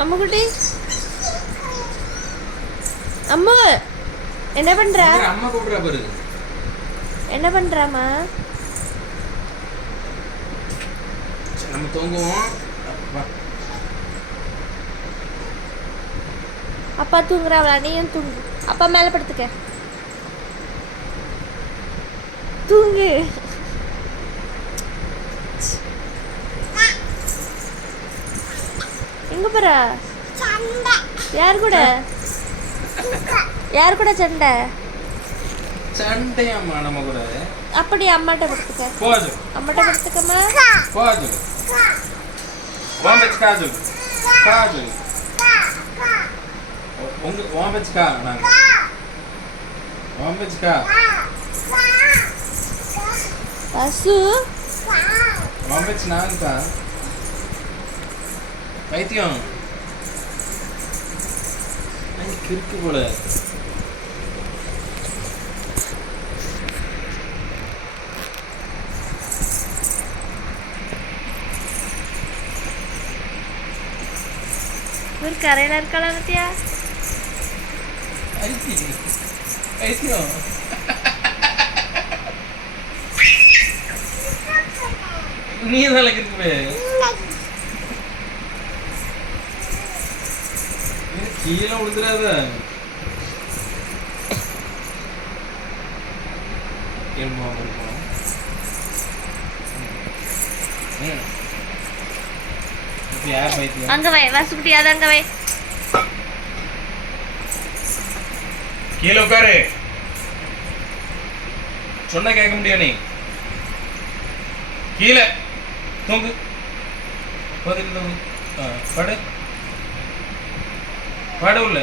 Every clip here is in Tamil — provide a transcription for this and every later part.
அம்முக்குட்டி அம்மு என்ன பண்ற? அம்மா கூப்பிடுறா பாரு. என்ன பண்றாமா நம்ம தூங்குவோம். அப்பா தூங்குறாவளா? நீயும் தூங்கு? அப்பா மேல படுத்துக்க. தூங்கு. எங்க போற? யார் கூட? யார் கூட சண்டை? சண்டையாம்மா நம்ம கூட. அப்படி அம்மாட்ட படுத்துக்க போதும் அம்மாட்ட படுத்துக்கம்மா போதும் ஓம் வச்சு காது. காது. உங்க வச்சு கா ஓம் வச்சு கா. பசு வச்சு நாங்க கா. வைத்தியம் ஐ, கிறுக்கு போல. ஒரு கரையில இருக்காளா பத்தியா வைத்தியம் நீ தான் கிறுக்கு கீழே விழுந்துடாத. எலும்பா இருக்கும் ம். இப்ப யார் பைத்தியம்? அங்க வை வசுக்குட்டி அது அங்க வை. கீழே உட்காரு. சொன்னா கேட்க முடியும் நீ? கீழே. தூங்கு. பதில் தூங்கு. படு. உள்ள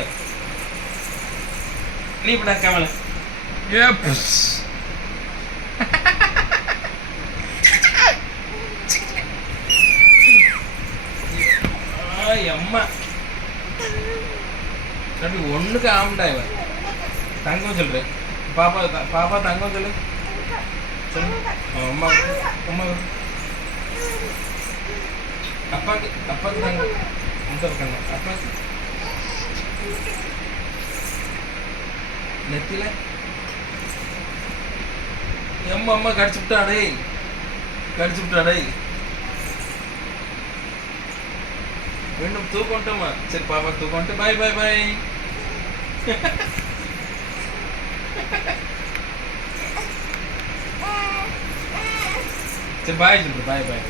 நீ இப்ப கமல அம்மா. அப்படி ஒண்ணுக்கு ஆம்டா இவன் தங்கம் சொல்லு பாப்பா பாப்பா தங்கம் சொல்லு. அம்மா அம்மா அப்பாக்கு அப்பாக்கு தங்கம். இந்த பக்கம். அப்பாக்கு. நெத்தில எம்மா அம்மா கடிச்சு விட்டாடே கடிச்சு விட்டாடே மீண்டும் தூக்கம்ட்டோமா சரி பாப்பா தூக்கம்ட்டு பாய் பாய் பாய் சரி பாய் சொல்லு பாய் பாய்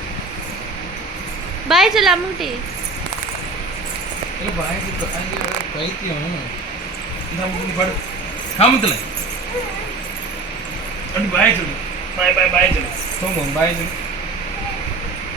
பாய் சொல்லு அம்முக்குட்டி இல்லை பாய் சொல்லு ஐயோ பைத்தியம். இந்த அம்முக்கு நீ பாடு. காமத்தில். அப்படி பாய் சொல்லு. பாய் பாய் பாய் சொல்லு. தூங்கும் பாய் சொல்லு.